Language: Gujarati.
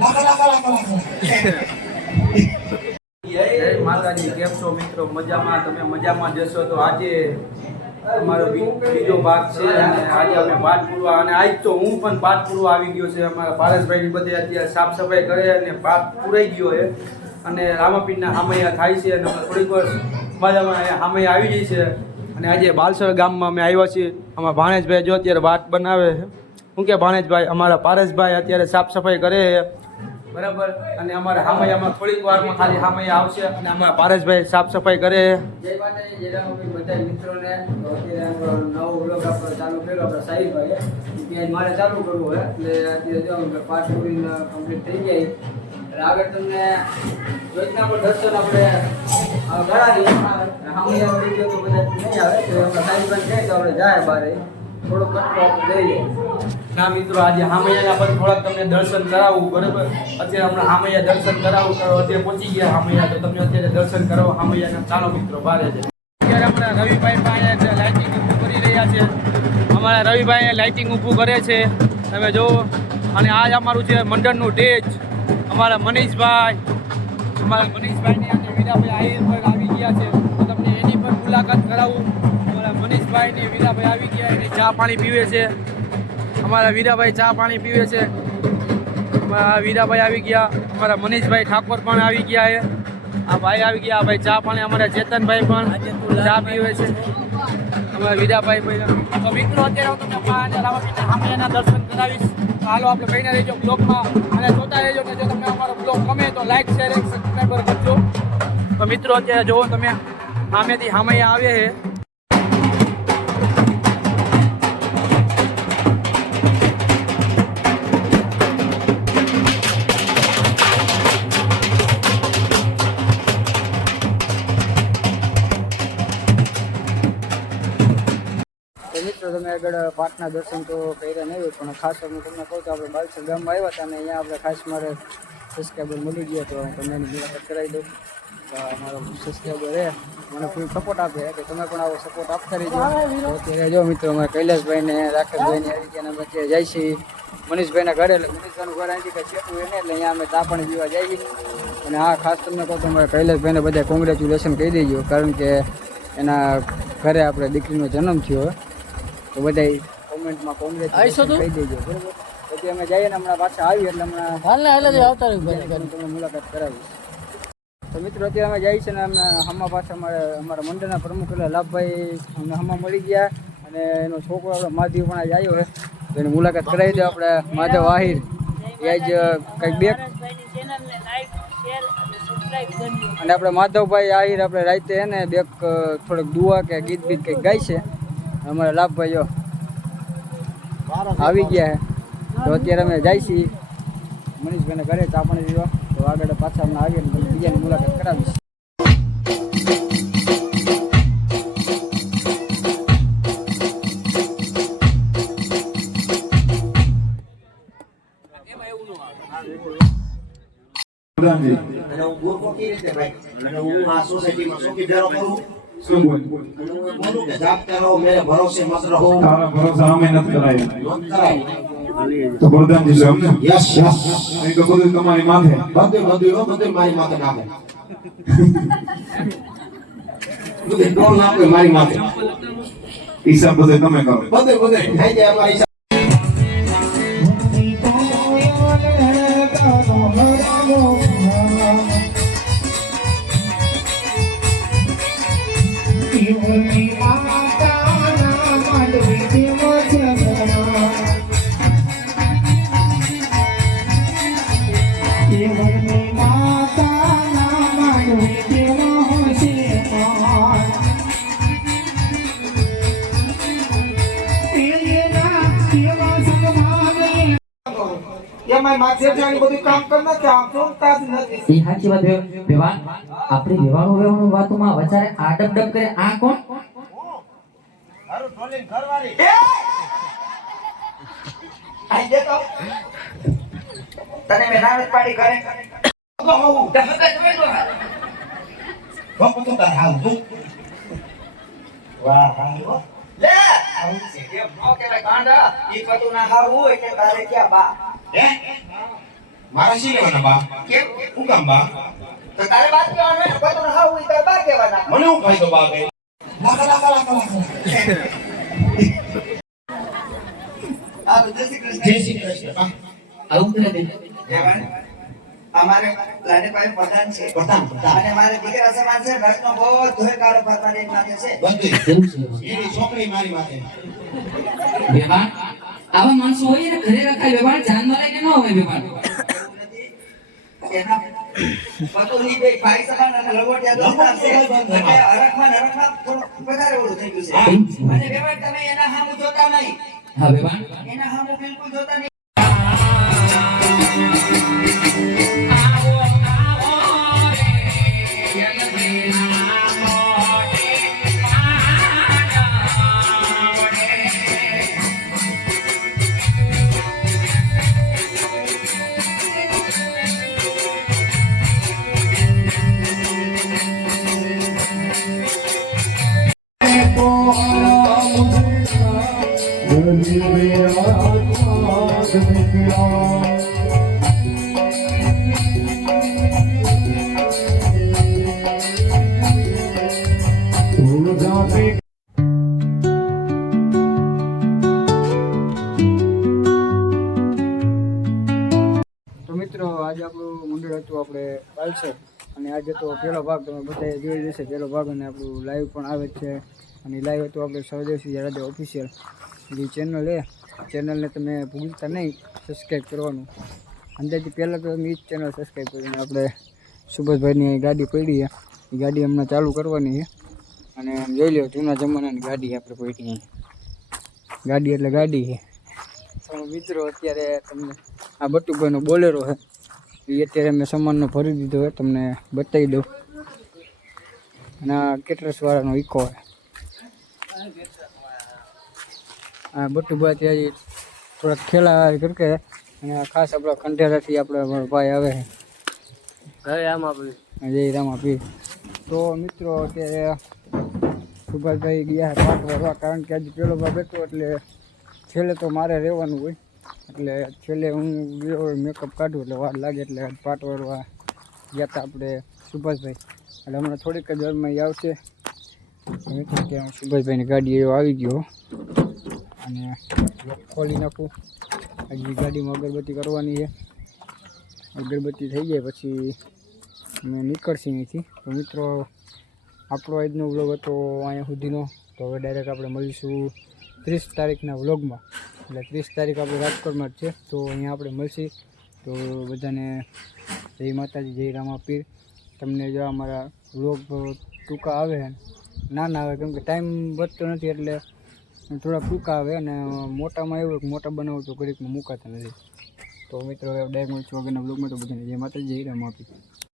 જય માતાજી, કેમ છો મિત્રો? મજામાં? તમે મજામાં જશો તો આજે અમારો બીજો ભાગ છે અને આજે અમે પાઠ પૂરવા અને આજ તો હું પણ પાઠ પૂરવા આવી ગયો છે. અમારા પારસભાઈની બધે અત્યારે સાફ સફાઈ કરે અને પાઠ પૂરાઈ ગયો છે અને રામાપીરના હામૈયા થાય છે અને થોડીક વાર મજામાં હામૈયા આવી જાય છે. અને આજે બાલસર ગામમાં અમે આવ્યા છીએ. અમારા ભાણેજભાઈ જો અત્યારે વાત બનાવે છે. શું કે ભાણેજભાઈ, અમારા પારસભાઈ અત્યારે સાફ સફાઈ કરે છે બરાબર, અને અમારા હામૈયામાં થોડીક વારમાં ખાલી હામૈયા આવશે અને અમારા પારસભાઈ સાફ સફાઈ કરે. જય માતાજી, જય રામાપીર બધા મિત્રોને. અત્યારે નવો વ્લોગ આપણો ચાલુ કર્યો આપણા સાહિલભાઈએ. ત્યાં મારે ચાલુ કરવું હોય એટલે અત્યારે જો અમે પાઠ પૂરીને કમ્પ્લીટ થઈ જાય. આગળ તમને યોજના પર દર્શન આપણે કરાવીએ. હામૈયા વળી ગયો તો બધા નહીં આવે તો આપણા સાહિલભાઈ કહે તો આપણે જાય બારે થોડો કટકો લઈએ. ના મિત્રો, આજે હામૈયાના પર થોડાક તમને દર્શન કરાવવું બરાબર. અત્યારે હમણાં હામૈયા દર્શન કરાવવું કરો. અત્યારે પહોંચી ગયા હામૈયા તો તમને અત્યારે દર્શન કરાવો હામૈયાના. ચાલો મિત્રો બારે છે. અત્યારે અમારા રવિભાઈ પાસે લાઇટિંગ ઊભું કરી રહ્યા છે. અમારા રવિભાઈ લાઇટિંગ ઊભું કરે છે તમે જુઓ. અને આજ અમારું છે મંડળનું સ્ટેજ. અમારા મનીષભાઈની અને વીરાભાઈ આહિર પર આવી ગયા છે તો તમને એની પર મુલાકાત કરાવું. અમારા મનીષભાઈની વીરાભાઈ આવી ગયા, એની ચા પાણી પીવે છે. અમારા વીરાભાઈ ચા પાણી પીવે છે. વીરાભાઈ આવી ગયા. અમારા મનીષભાઈ ઠાકોર પણ આવી ગયા છે. આ ભાઈ આવી ગયા. ભાઈ ચા પાણી. અમારા ચેતનભાઈ પણ ચા પીવે છે. અમારા વીરાભાઈ ભાઈ. તો મિત્રો અત્યારે હું તમને રામાપીરના હામૈયાના દર્શન કરાવીશ. તો હાલો આપણે બહીને રહેજો બ્લોગમાં અને જોતા રહેજો. કે જો તમને અમારો બ્લોગ ગમે તો લાઈક શેર અને સબસ્ક્રાઈબર કરજો. તો મિત્રો અત્યારે જુઓ તમે સામેથી હામૈયા આવે છે. મિત્રો તમે આગળ પાઠના દર્શન તો કર્યા નહીં હોય, પણ ખાસ હું તમને કહું તો આપણે બાલસર ગામમાં આવ્યા હતા અને અહીંયા આપણે ખાસ મારે સબસ્ક્રાઈબર મળી ગયા તો તમને એની મુલાકાત કરાવી દઉં. તો અમારો સબસ્ક્રાઈબર રહે મને ફૂલ સપોર્ટ આપે કે તમે પણ આવો સપોર્ટ આપતા રહીજો. અત્યારે જો મિત્રો અમારે કૈલાસભાઈને રાકેશભાઈને આવી ગયા અમે અત્યારે જાય છીએ મનીષભાઈના ઘરે. એટલે મનીષભાઈનું ઘર અહીંથી કંઈ છેટું હોય ને એટલે અહીંયા અમે ચા પાણી પીવા જઈએ. અને હા, ખાસ તમને કહું તો અમારે કૈલાસભાઈને બધા કોંગ્રેચ્યુલેશન કહી દેજો, કારણ કે એના ઘરે આપણે દીકરીનો જન્મ થયો તો બધા કોમેન્ટમાં કોંગ્રેચ્યુલેશન કહી દેજો બરાબર. પછી અમે જઈએ ને હમણાં પાછા આવીએ એટલે હમણાં તમને મુલાકાત કરાવીશ. તો મિત્રો અત્યારે અમે જઈએ છીએ ને અમને હમા પાછા અમારા મંડળના પ્રમુખ એટલે લાભભાઈ અમને હમા મળી ગયા અને એનો છોકરો આપણે માધવ પણ આજે આવ્યો છે તો એની મુલાકાત કરાવી દો. આપણે માધવ આહિર એ જ કંઈક બે અને આપણે માધવભાઈ આહિર આપણે રાતે એને બે થોડોક દુઆ કે ગીત બીત કંઈક ગાય છે. અમારા લાભભાઈ જો આવી ગયા છે તો અત્યારે અમે જાય છીએ મનીષભાઈને ઘરે ચા પાણી પીવા. તો આગળ પાછા અમને આવીએ ને બીજાની મુલાકાત કરાવીશ. તો પ્રધાનજી છે અમને યસ યસ એ તો બધું તમારી માથે બધું મારી માથે નાખે બધું ડોલ નાખે મારી માથે હિસાબ બધું તમે કરો બધું થઈ જાય અમારી વાતોમાં વચારે આ ડબ કરે. આ કોણ? તને મેં નામ પાડી કરે વાહ લે આવું છે કે નો કે ભાઈ કાંડા ઈ કતું ના ખાવું એટલે તારે ક્યાં બા હે મારા શી લેવાના બા કેમ હું કામ બા તો તારે વાત કહેવાનું હોય ને પોતાનું હાવ હોય તારે બા કહેવાના મને હું ફાયદો બા કે આ જય શ્રી કૃષ્ણ જય શ્રી કૃષ્ણ બા આવું કરે દે જયવાન અમારે લાડેભાઈ પ્રધાન છે પ્રધાન અને મારે દીકરા સમાન છે રત્નો બહુ ધોય કારો પરમારી નાખે છે બધું જેવું છે એની છોકરી મારી માથે બેભાન આવા માણસો હોય ને ઘરે રખાય બેભાન જાનમાં લઈને ન હોય બેભાન એવું નથી. એના પતોની બે ભાઈ સમાન અને લવોટિયા દોસ્તાર છે એટલે હરખમાં થોડું વધારે ઓલું થઈ ગયું છે અને બેવાય તમે એના સામું જોતા નહીં હા બેભાન એના સામું બિલકુલ જોતા નહીં તો મિત્રો આજે આપણું મંડળ હતું આપણે પાલસર અને આજે તો પહેલો ભાગ તમે બધાએ જોઈ લેશે પહેલો ભાગ અને આપણું લાઈવ પણ આવે જ છે અને લાઈવ હતું આપણે સ્વદેશી રાજા ઓફિશિયલ જે ચેનલ છે ચેનલને તમે ભૂલતા નહીં સબસ્ક્રાઈબ કરવાનું અંદાજથી પહેલાં તો તમે એ જ ચેનલ સબસ્ક્રાઈબ કરીને આપણે સુભાષભાઈની ગાડી પડી છે એ ગાડી હમણાં ચાલુ કરવાની છે અને આમ જોઈ લો જૂના જમાનાની ગાડી આપણે પડી ગાડી એટલે ગાડી છે તો મિત્રો અત્યારે તમને આ બટુભાઈનો બોલેરો છે એ અત્યારે મેં સામાનનો ભરી દીધો હોય તમને બતાવી દઉં અને આ કેટરસવાળાનો ઇકો છે આ બટુભાઈ ત્યાં થોડાક ખેલા કરકે અને આ ખાસ આપણા ખંડેરાથી આપણે અમારો ભાઈ આવે છે જય રામાપીર તો મિત્રો અત્યારે સુભાષભાઈ ગયા પાઠ ભરવા કારણ કે આજે પેલો ભાગ હતો એટલે છેલ્લે તો મારે રહેવાનું હોય એટલે છેલ્લે હું ગયો મેકઅપ કાઢું એટલે વાર લાગે એટલે પાટ વળવા ગયા હતા આપણે સુભાષભાઈ એટલે હમણાં થોડીક જ વારમાં એ આવશે મિત્રો કે હું સુભાષભાઈની ગાડી એવો આવી ગયો અને ખોલી નાખું હજી ગાડીમાં અગરબત્તી કરવાની છે અગરબત્તી થઈ જાય પછી અમે નીકળશું અહીંથી તો મિત્રો આપણો આજનો વ્લોગ હતો અહીંયા સુધીનો તો હવે ડાયરેક્ટ આપણે મળીશું 30 તારીખના વ્લોગમાં એટલે 30 તારીખ આપણે રાજકોટમાં જ છે તો અહીંયા આપણે મળશું તો બધાને જય માતાજી જય રામાપીર તમને જો અમારા વ્લોગ ટૂંકા આવે ના આવે કેમ કે ટાઈમ વધતો નથી એટલે થોડા ટૂંકા આવે અને મોટામાં એવું કે મોટા બનાવું તો ઘડીકમાં મુકાતા નથી તો મિત્રો હવે ડાયરેક્ટ મળશું આગળના વ્લોગમાં તો બધાને જય માતાજી જય રામાપીર